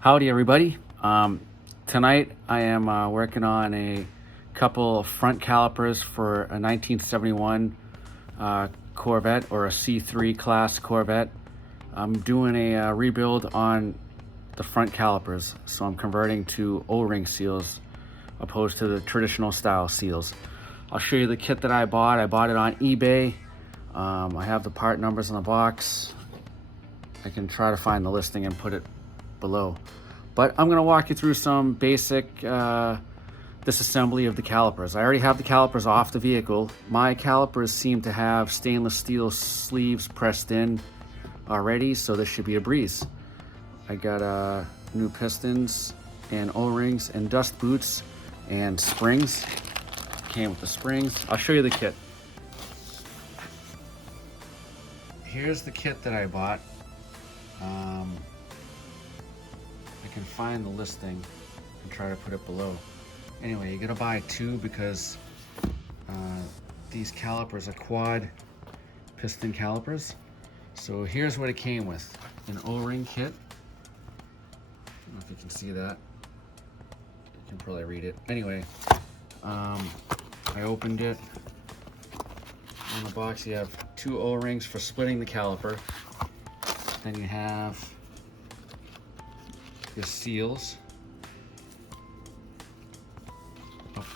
Howdy everybody. Tonight I am working on a couple of front calipers for a 1971 Corvette, or a C3 class Corvette. I'm doing a rebuild on the front calipers, so I'm converting to O-ring seals opposed to the traditional style seals. I'll show you the kit that I bought. I bought it on eBay. I have the part numbers in the box. I can try to find the listing and put it below. But I'm gonna walk you through some basic disassembly of the calipers. I already have the calipers off the vehicle. My calipers seem to have stainless steel sleeves pressed in already, so this should be a breeze. I got new pistons and O-rings and dust boots and springs. Came with the springs. I'll show you the kit. Here's the kit that I bought. I can find the listing and try to put it below. Anyway, you gotta buy two because these calipers are quad piston calipers. So here's what it came with: an O-ring kit. I don't know if you can see that. You can probably read it. Anyway, I opened it. On the box you have two O-rings for splitting the caliper. Then you have your seals.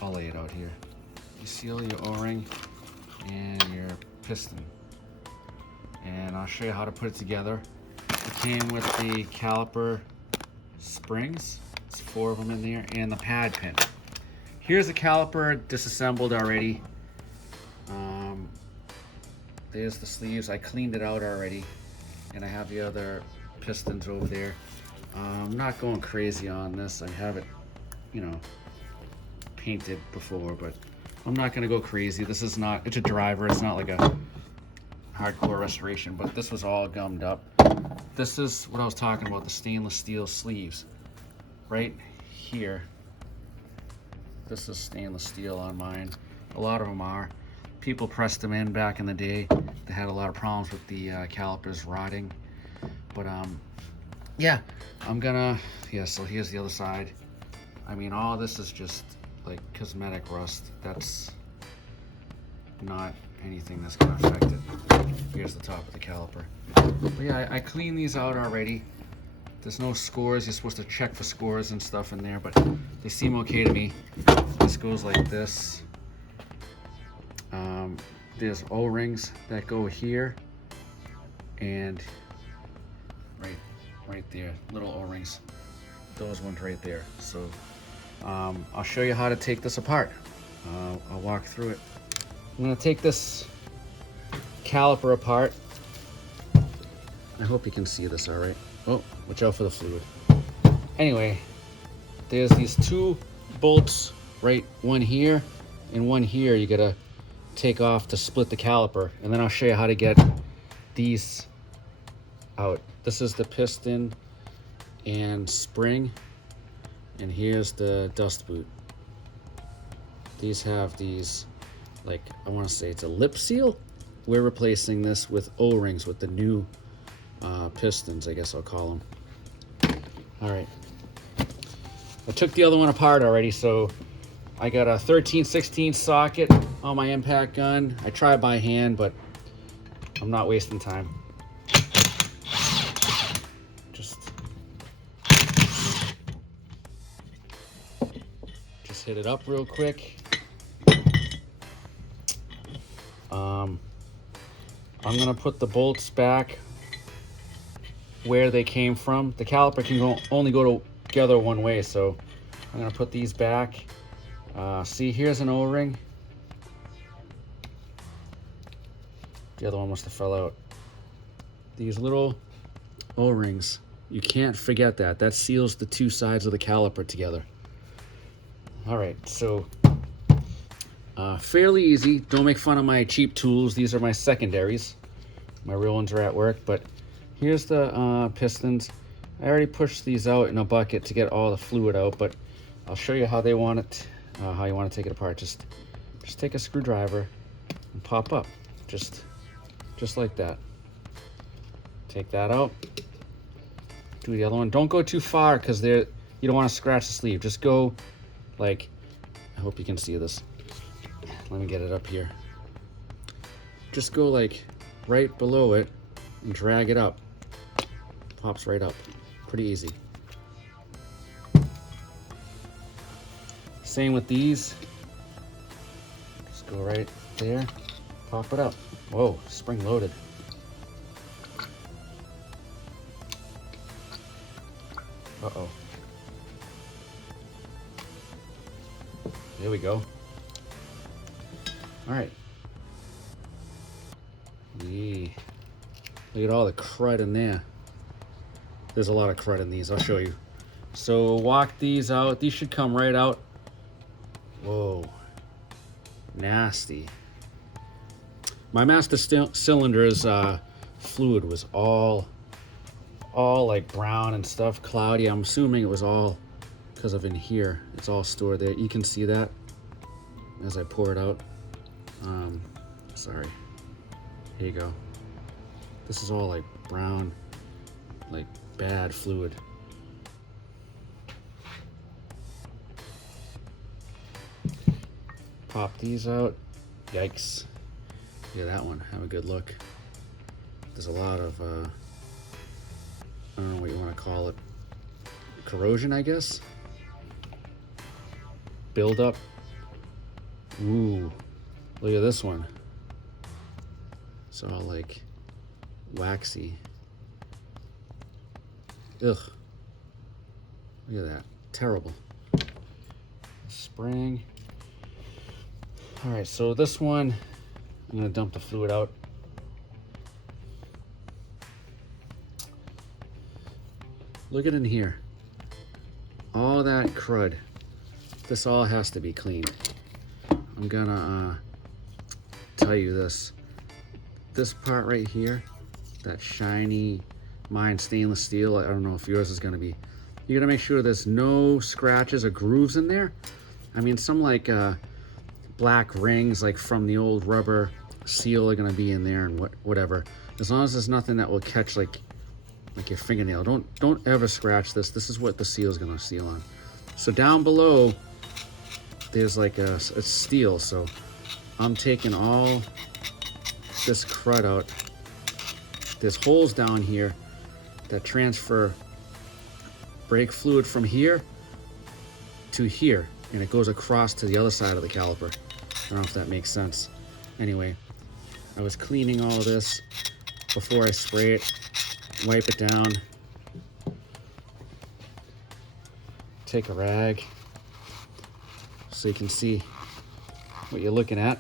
I'll lay it out here. You seal your O-ring and your piston. And I'll show you how to put it together. It came with the caliper springs. There's 4 of them in there, and the pad pin. Here's the caliper disassembled already. There's the sleeves. I cleaned it out already. And I have the other pistons over there. I'm not going crazy on this. I have it, painted before, but I'm not gonna go crazy. This is not, it's a driver. It's not like a hardcore restoration, but this was all gummed up. This is what I was talking about, the stainless steel sleeves. Right here. This is stainless steel on mine. A lot of them are. People pressed them in back in the day. They had a lot of problems with the calipers rotting. But yeah, so here's the other side. I mean, all this is just like cosmetic rust. That's not anything that's gonna affect it. Here's the top of the caliper. But yeah, I cleaned these out already. There's no scores. You're supposed to check for scores and stuff in there, but they seem okay to me. This goes like this. There's O-rings that go here and right there, little O-rings, those ones right there. So I'll show you how to take this apart. I'll walk through it. I'm gonna take this caliper apart. I hope you can see this all right. Oh, watch out for the fluid. Anyway, there's these 2 bolts, right? One here and one here. You gotta take off to split the caliper, and then I'll show you how to get these out. This is the piston and spring, and here's the dust boot. These have these, like, I want to say it's a lip seal. We're replacing this with O-rings with the new pistons, I guess I'll call them. All right, I took the other one apart already, so I got a 13/16 socket on my impact gun. I tried by hand, but I'm not wasting time. Just hit it up real quick. I'm gonna put the bolts back where they came from. The caliper can only go together one way, so I'm gonna put these back. See, here's an O-ring. The other one must have fell out. These little O-rings, you can't forget that. That seals the 2 sides of the caliper together. All right, so fairly easy. Don't make fun of my cheap tools. These are my secondaries. My real ones are at work, but here's the pistons. I already pushed these out in a bucket to get all the fluid out, but I'll show you how they want it, how you want to take it apart. Just take a screwdriver and pop up, just like that. Take that out. do the other one. Don't go too far because you don't want to scratch the sleeve. Just go like, I hope you can see this. Let me get it up here. Just go like right below it and drag it up. Pops right up. Pretty easy. Same with these. Just go right there, pop it up. Whoa, spring loaded. Uh-oh. There we go. All right. Look at all the crud in there. There's a lot of crud in these, I'll show you. So walk these out. These should come right out. Whoa, nasty. My master cylinder's fluid was all like brown and stuff, cloudy. I'm assuming it was all because of in here. It's all stored there. You can see that as I pour it out. Sorry. Here you go. This is all like brown, like bad fluid. Pop these out. Yikes. Look at that one. Have a good look. There's a lot of, I don't know what you want to call it. Corrosion, I guess? Buildup. Ooh. Look at this one. It's all like waxy. Ugh. Look at that. Terrible. Spring. All right, so this one, I'm gonna dump the fluid out. Look at in here. All that crud. This all has to be clean. I'm gonna tell you this. This part right here, that shiny, mine stainless steel, I don't know if yours is gonna be. You gotta make sure there's no scratches or grooves in there. I mean, some like black rings like from the old rubber seal are gonna be in there and whatever. As long as there's nothing that will catch like your fingernail. Don't ever scratch this. This is what the seal is gonna seal on. So down below, there's like a steel. So I'm taking all this crud out. There's holes down here that transfer brake fluid from here to here, and it goes across to the other side of the caliper. I don't know if that makes sense. Anyway, I was cleaning all this before I spray it. Wipe it down. Take a rag so you can see what you're looking at.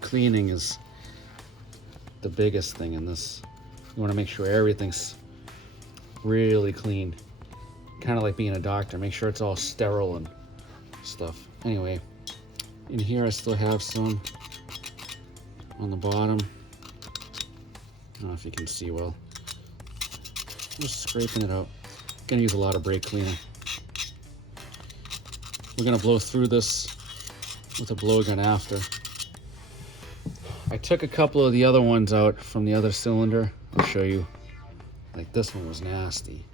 Cleaning is the biggest thing in this. You want to make sure everything's really clean. Kind of like being a doctor. Make sure it's all sterile and stuff. Anyway, in here I still have some on the bottom. I don't know if you can see well. Just scraping it out. Gonna use a lot of brake cleaner. We're gonna blow through this with a blowgun after. I took a couple of the other ones out from the other cylinder. I'll show you. Like this one was nasty.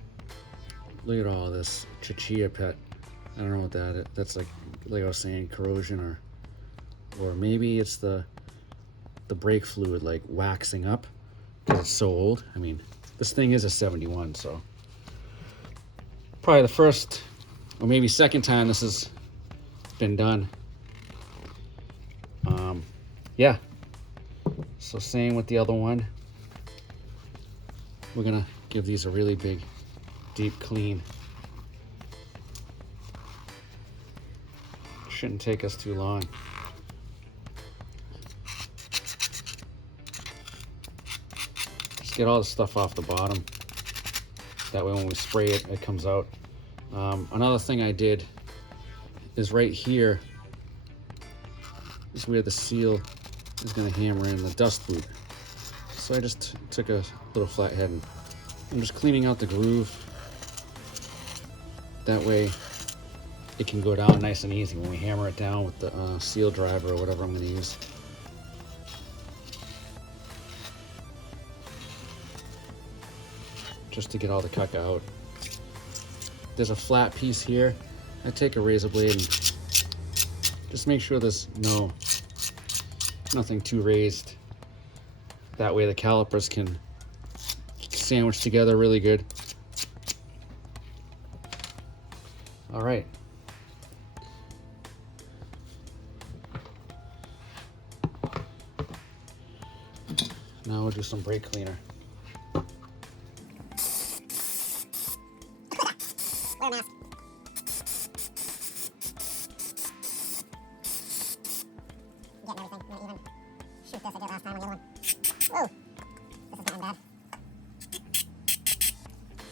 Look at all this chichilla pet. I don't know what that is. That's like I was saying, corrosion or maybe it's the brake fluid like waxing up because it's so old. I mean, this thing is a 71, so probably the first or maybe second time this has been done. Yeah. So same with the other one. We're gonna give these a really big, deep clean. Shouldn't take us too long. Just get all the stuff off the bottom. That way when we spray it, it comes out. Another thing I did is right here is where the seal is going to hammer in the dust boot. So I just took a little flathead and I'm just cleaning out the groove. That way it can go down nice and easy when we hammer it down with the seal driver or whatever I'm going to use. just to get all the caca out. There's a flat piece here. I take a razor blade and just make sure there's nothing too raised. That way the calipers can sandwich together really good. All right. Now we'll do some brake cleaner. Wear a mask. Getting everything. I'm gonna even shoot this I did last time on the other one. Whoa! This is getting bad.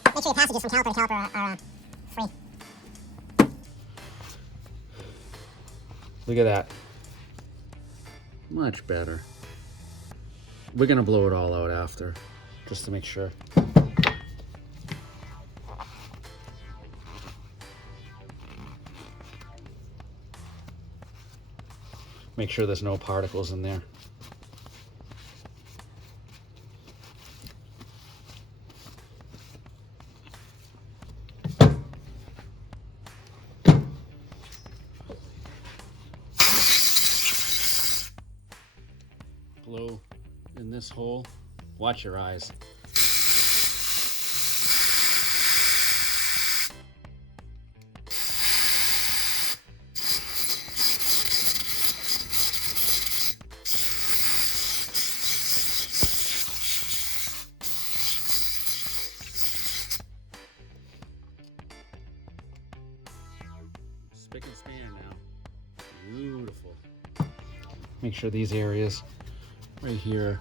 Make sure your passages from caliper to caliper are free. Look at that. Much better. We're gonna blow it all out after, just to make sure. Make sure there's no particles in there. Blow in this hole. Watch your eyes. Spick and span now. Beautiful. Make sure these areas right here,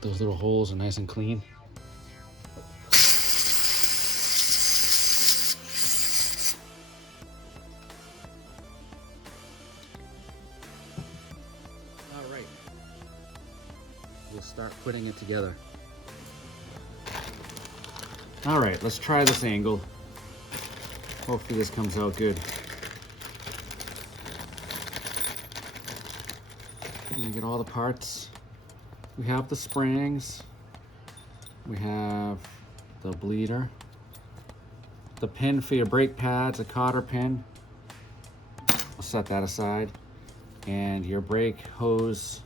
those little holes are nice and clean. All right, we'll start putting it together. All right, let's try this angle. Hopefully this comes out good. I'm gonna get all the parts. We have the springs. We have the bleeder. The pin for your brake pads, a cotter pin. I'll set that aside. And your brake hose,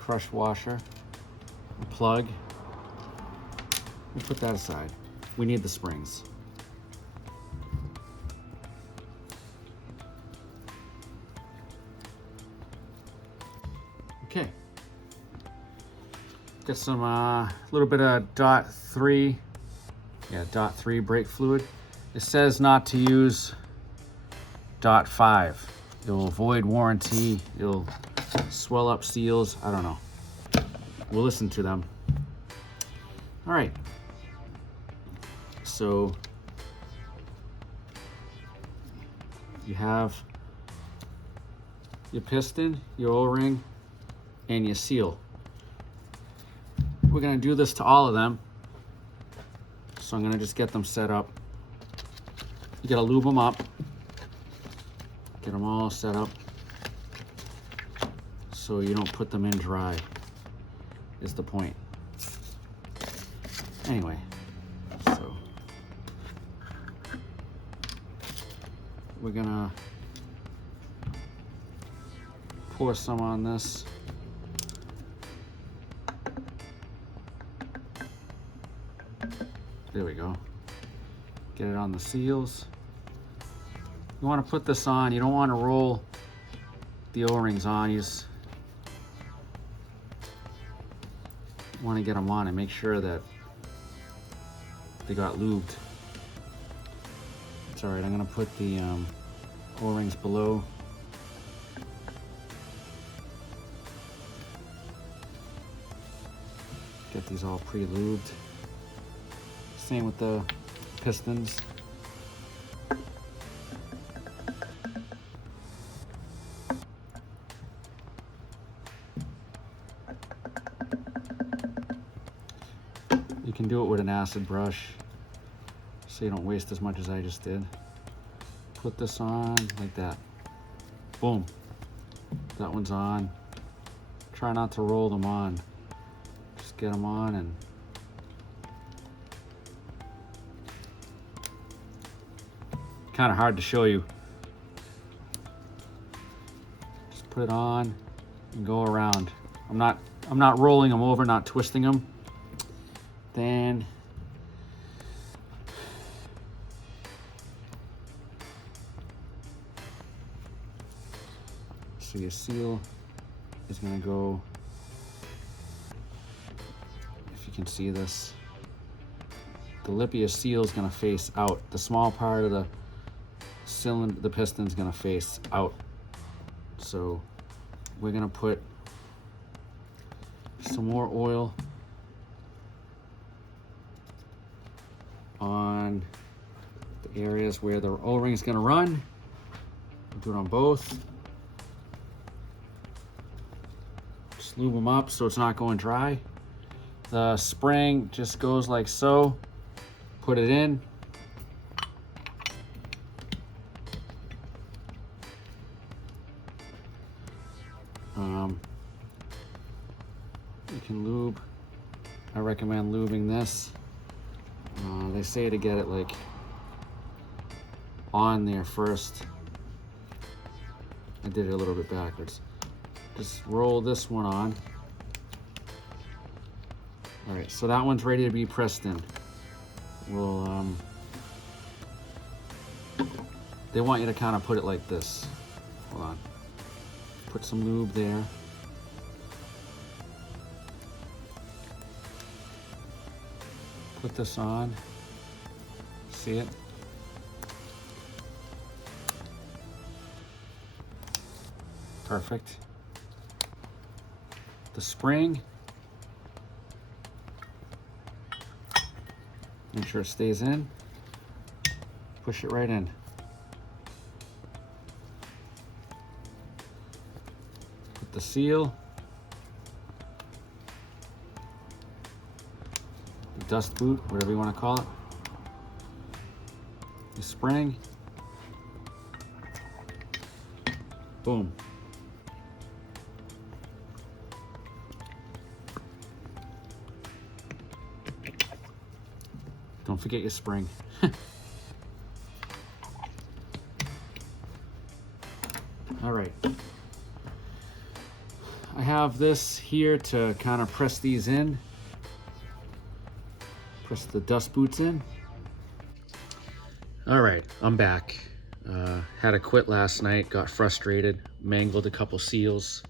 crush washer, a plug. We'll put that aside. We need the springs. Okay. Got some little bit of .3 brake fluid. It says not to use .5. It'll avoid warranty. It'll swell up seals. I don't know. We'll listen to them. All right. So you have your piston, your O-ring, and your seal. We're gonna do this to all of them. So I'm gonna just get them set up. You gotta lube them up. Get them all set up so you don't put them in dry, is the point. Anyway, so we're gonna pour some on this. There we go. Get it on the seals. You want to put this on. You don't want to roll the O-rings on. You just want to get them on and make sure that they got lubed. It's all right. I'm going to put the O-rings below. Get these all pre-lubed. Same with the pistons. You can do it with an acid brush so you don't waste as much as I just did. Put this on like that. Boom. That one's on. Try not to roll them on. Just get them on and kind of hard to show you. Just put it on and go around. I'm not rolling them over, not twisting them. Then so your seal is going to go, if you can see this, the lip of your seal is going to face out. The small part of the cylinder, the piston is going to face out. So we're going to put some more oil on the areas where the O-ring is going to run. Do it on both. Just lube them up so it's not going dry. The spring just goes like so. Put it in. You can lube. I recommend lubing this. They say to get it like on there first. I did it a little bit backwards. Just roll this one on. All right, so that one's ready to be pressed in. We'll, they want you to kind of put it like this. Hold on. Put some lube there. Put this on. See it? Perfect. The spring. Make sure it stays in. Push it right in. Put the seal. The dust boot, whatever you want to call it. The spring. Boom. Don't forget your spring. All right. I have this here to kind of press these in. Press the dust boots in. All right, I'm back. Had to quit last night, got frustrated, mangled a couple seals.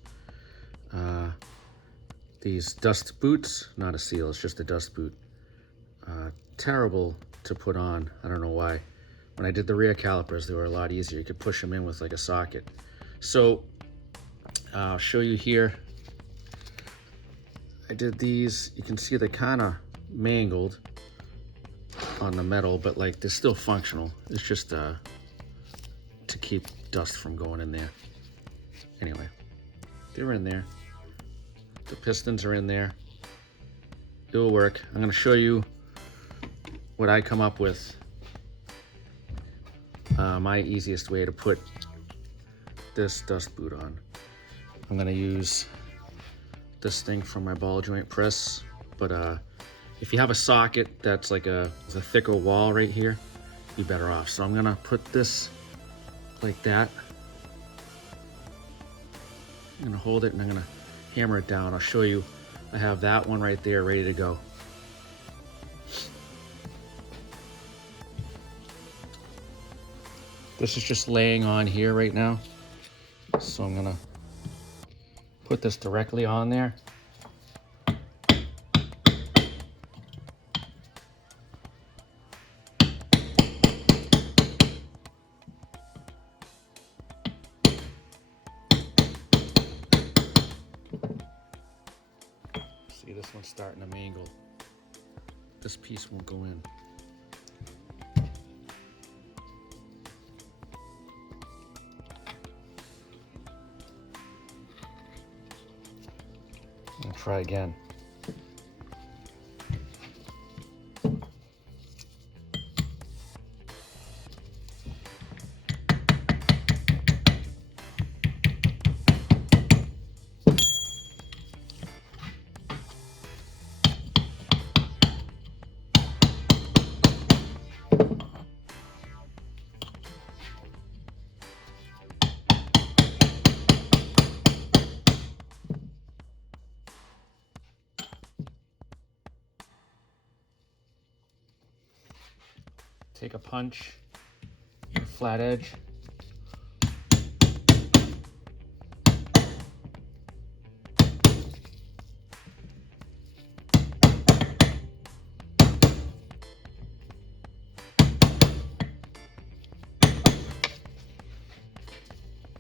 These dust boots, not a seal, it's just a dust boot. Terrible to put on. I don't know why. When I did the rear calipers, they were a lot easier. You could push them in with like a socket. So I'll show you here. I did these. You can see they kind of mangled on the metal, but like they're still functional. It's just to keep dust from going in there. Anyway, they're in there. The pistons are in there. It'll work. I'm going to show you what I come up with, my easiest way to put this dust boot on. I'm gonna use this thing from my ball joint press, but if you have a socket that's like a thicker wall right here, you'd be better off. So I'm gonna put this like that. I'm gonna hold it and I'm gonna hammer it down. I'll show you. I have that one right there ready to go. This is just laying on here right now. So I'm gonna put this directly on there. See, this one's starting to mangle. This piece won't go in. I'll try again. take a punch, flat edge.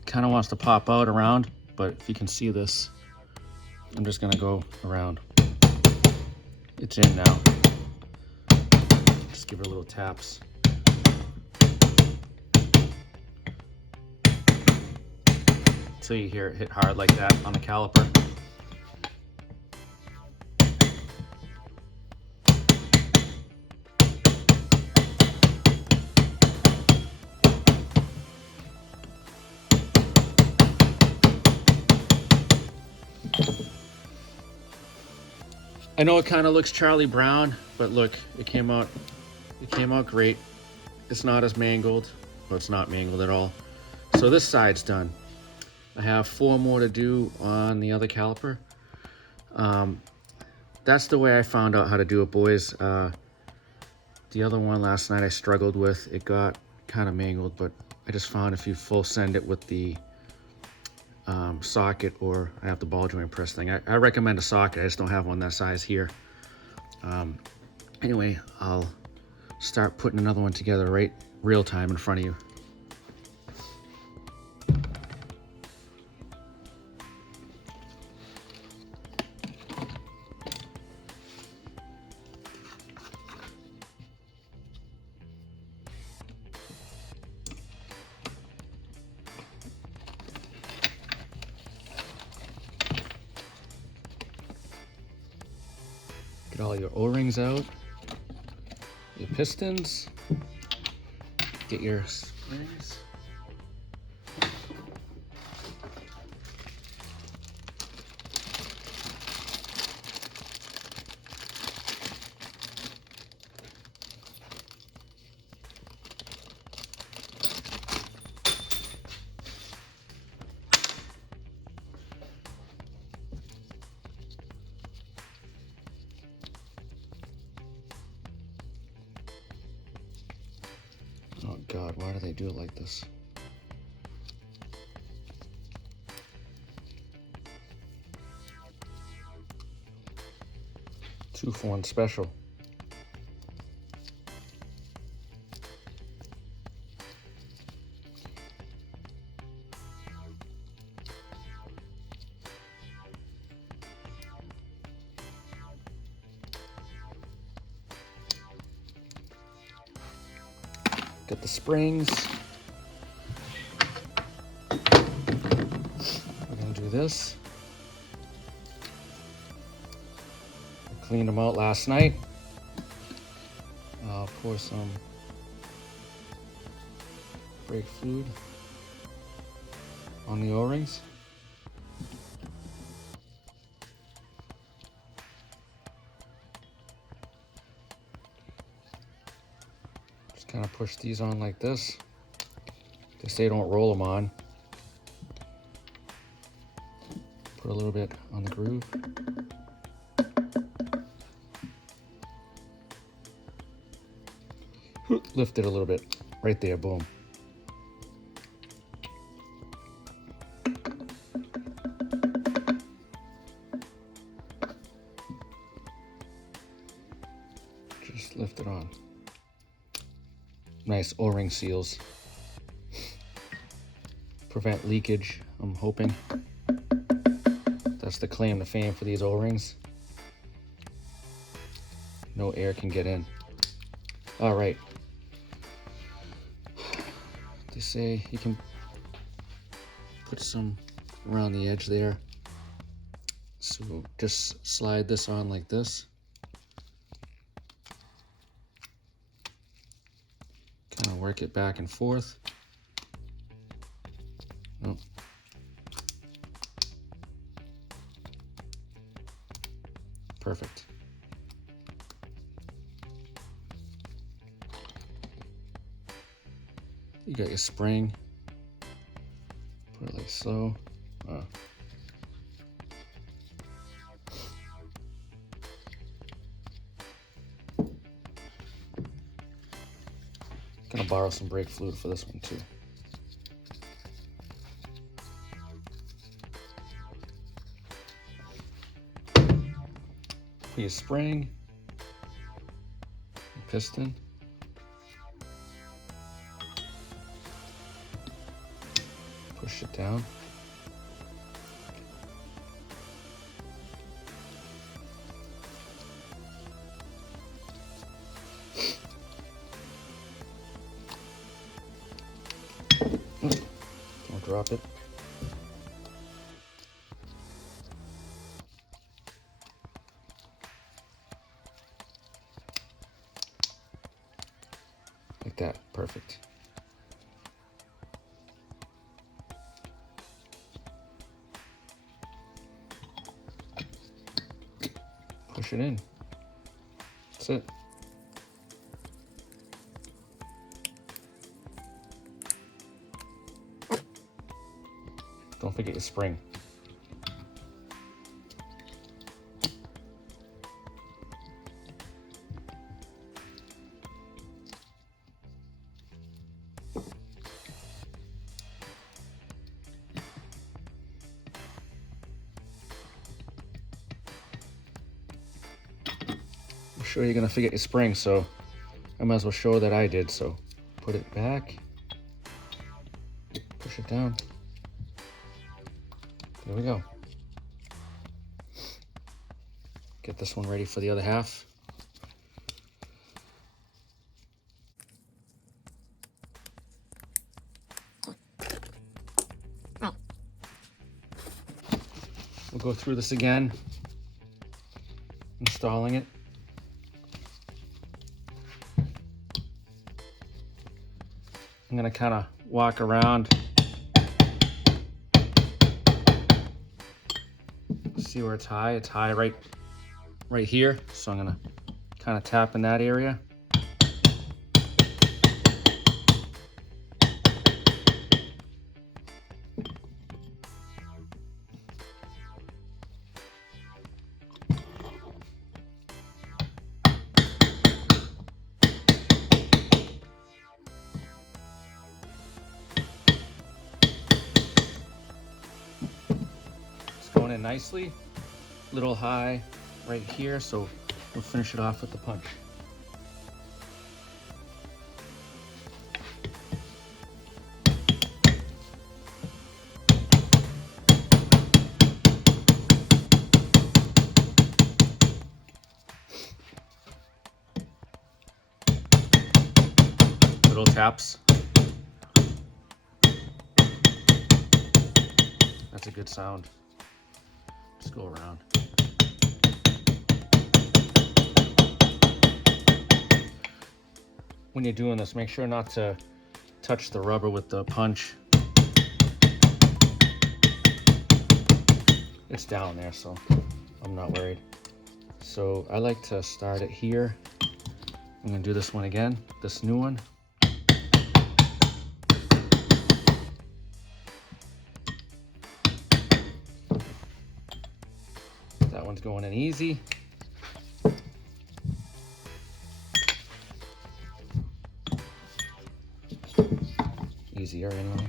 Kind of wants to pop out around, but if you can see this, I'm just gonna go around. It's in now. Just give it a little taps. Until you hear it hit hard like that on the caliper. I know it kind of looks Charlie Brown, but look, it came out great. It's not as mangled, well, it's not mangled at all. So this side's done. I have 4 more to do on the other caliper. That's the way I found out how to do it, boys. The other one last night I struggled with. It got kind of mangled, but I just found if you full send it with the socket, or I have the ball joint press thing. I recommend a socket. I just don't have one that size here. Anyway, I'll start putting another one together right real time in front of you. Get all your O-rings out, your pistons, get your springs. Oh God, why do they do it like this? Two for one special. Got the springs. We're gonna do this. I cleaned them out last night. I'll pour some brake fluid on the O-rings. Kind of push these on like this. They say don't roll them on. Put a little bit on the groove. Lift it a little bit. Right there, boom. Just lift it on. Nice O-ring seals. Prevent leakage, I'm hoping. That's the claim to fame for these O-rings. No air can get in. All right. They say you can put some around the edge there. So just slide this on like this. Kind of work it back and forth. Oh. Perfect. You got your spring. Put it like so. Gonna borrow some brake fluid for this one too. Put your spring, your piston. Push it down. Don't drop it. Like that, perfect. Push it in. That's it. Don't forget your spring. I'm sure you're gonna forget your spring, so I might as well show that I did. So put it back, push it down. There we go. Get this one ready for the other half. We'll go through this again, installing it. I'm gonna kind of walk around, see where it's high. It's high right here. So I'm gonna kind of tap in that area. Going in nicely, little high right here, so we'll finish it off with the punch. Little taps. That's a good sound. Just go around. When you're doing this, make sure not to touch the rubber with the punch. It's down there, so I'm not worried. So I like to start it here. I'm gonna do this one again, this new one. That one's going in easy. Easier anyway.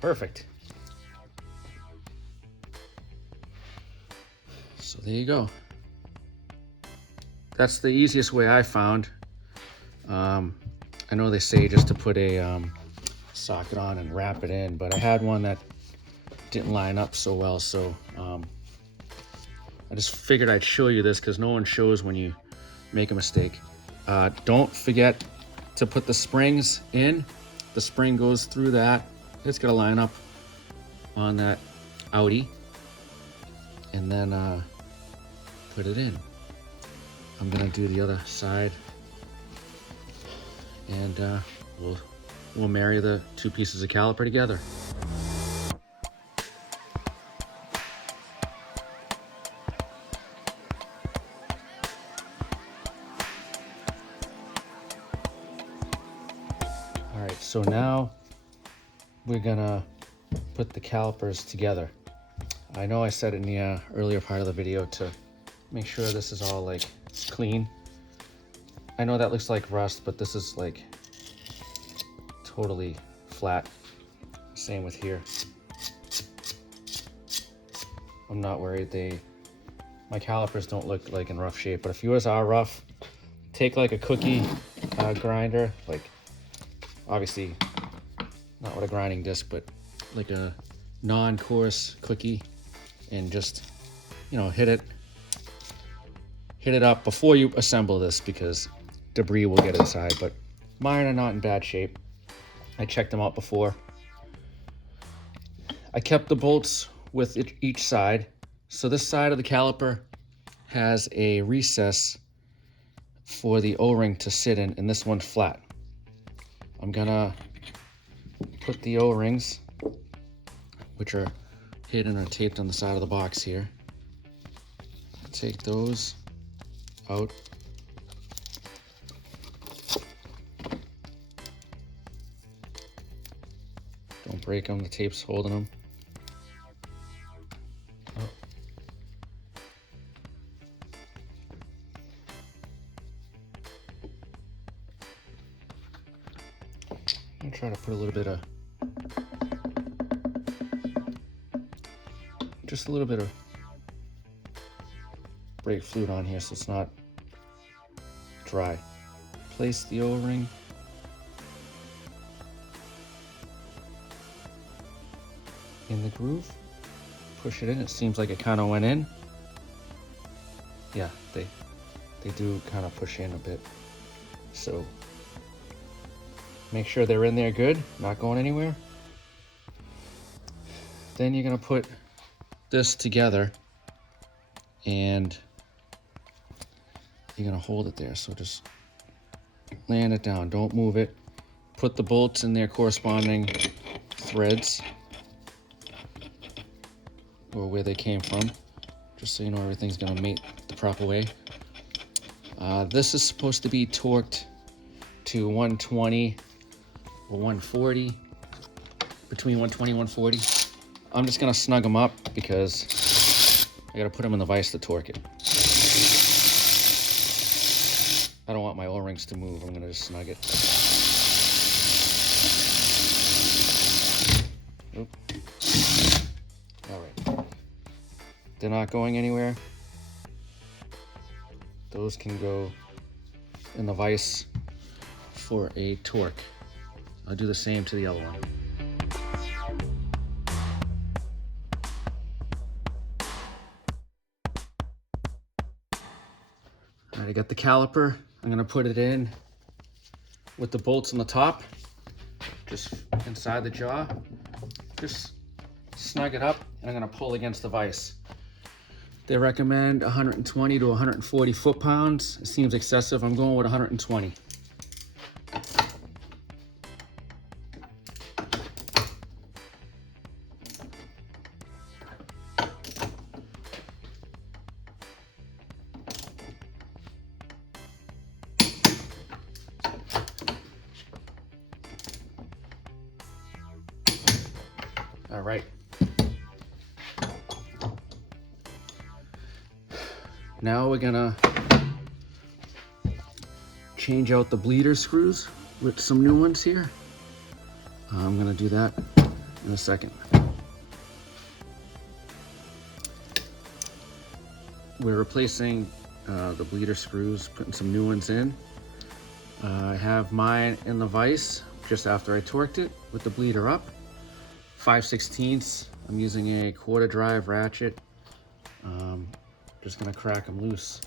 Perfect. So there you go. That's the easiest way I found. I know they say just to put a socket on and wrap it in, but I had one that didn't line up so well, so I just figured I'd show you this because no one shows when you make a mistake. Don't forget to put the springs in. The spring goes through that. It's got to line up on that Audi, and then put it in. I'm gonna do the other side, and we'll marry the two pieces of caliper together. All right, so now we're gonna put the calipers together. I know I said in the earlier part of the video to make sure this is all like clean. I know that looks like rust, but this is like totally flat. Same with here. I'm not worried. My calipers don't look like in rough shape, but if yours are rough, take like a cookie grinder, like obviously not with a grinding disc, but like a non-coarse cookie, and just, you know, hit it up before you assemble this, because debris will get inside. But mine are not in bad shape. I checked them out before. I kept the bolts with each side. So this side of the caliper has a recess for the O-ring to sit in, and this one's flat. I'm gonna put the O-rings, which are hidden or taped on the side of the box here. Take those out. Don't break them, the tape's holding them. Oh. I'm gonna try to put a little bit of, just a little bit of brake fluid on here so it's not dry. Place the O-ring. In the groove. Push it in. It seems like it kind of went in. Yeah, they do kind of push in a bit. So make sure they're in there good, not going anywhere. Then you're gonna put this together and you're gonna hold it there. So just land it down, don't move it. Put the bolts in their corresponding threads, or where they came from, just so you know everything's gonna mate the proper way. This is supposed to be torqued to 120 or 140, between 120 and 140. I'm just gonna snug them up because I gotta put them in the vise to torque it. I don't want my O-rings to move, I'm gonna just snug it. Oop. All right, they're not going anywhere. Those can go in the vise for a torque. I'll do the same to the other one. All right, I got the caliper. I'm gonna put it in with the bolts on the top, just inside the jaw. Just snug it up, and I'm gonna pull against the vise. They recommend 120 to 140 foot-pounds. It seems excessive. I'm going with 120. All right. Now we're gonna change out the bleeder screws with some new ones here. I'm gonna do that in a second. We're replacing the bleeder screws, putting some new ones in. I have mine in the vise just after I torqued it with the bleeder up. 5/16. I'm using a quarter drive ratchet. Just gonna crack them loose,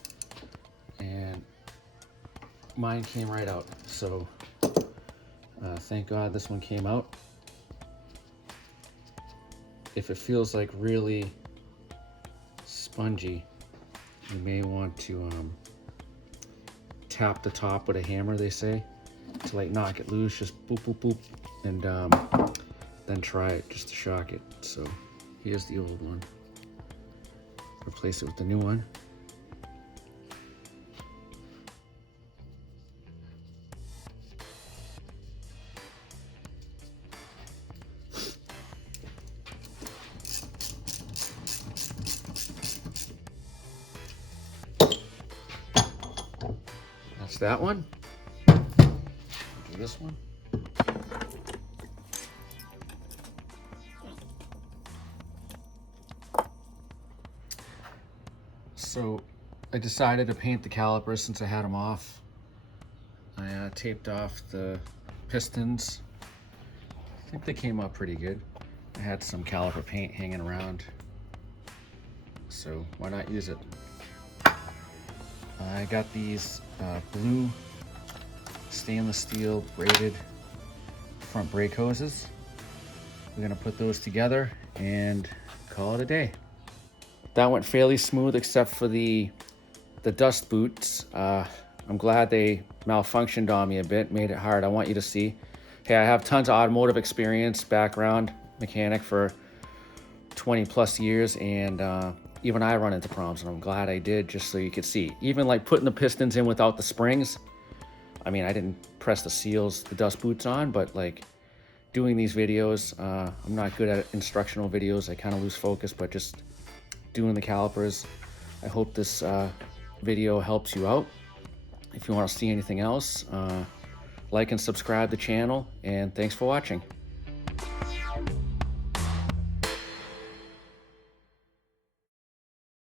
and mine came right out. So thank God this one came out. If it feels like really spongy, you may want to tap the top with a hammer, they say, to like knock it loose. Just boop, boop, boop, and then try it just to shock it. So here's the old one. Replace it with the new one. That's that one. Do this one. So I decided to paint the calipers since I had them off. I taped off the pistons. I think they came out pretty good. I had some caliper paint hanging around, so why not use it? I got these blue stainless steel braided front brake hoses. We're gonna put those together and call it a day. That went fairly smooth except for the dust boots. I'm glad they malfunctioned on me a bit, made it hard. I want you to see. Hey, I have tons of automotive experience, background, mechanic for 20 plus years, and even I run into problems, and I'm glad I did, just so you could see. Even like putting the pistons in without the springs. I mean, I didn't press the seals, the dust boots on, but like doing these videos, I'm not good at instructional videos. I kind of lose focus, but just doing the calipers. I hope this video helps you out. If you want to see anything else, like and subscribe the channel, and thanks for watching.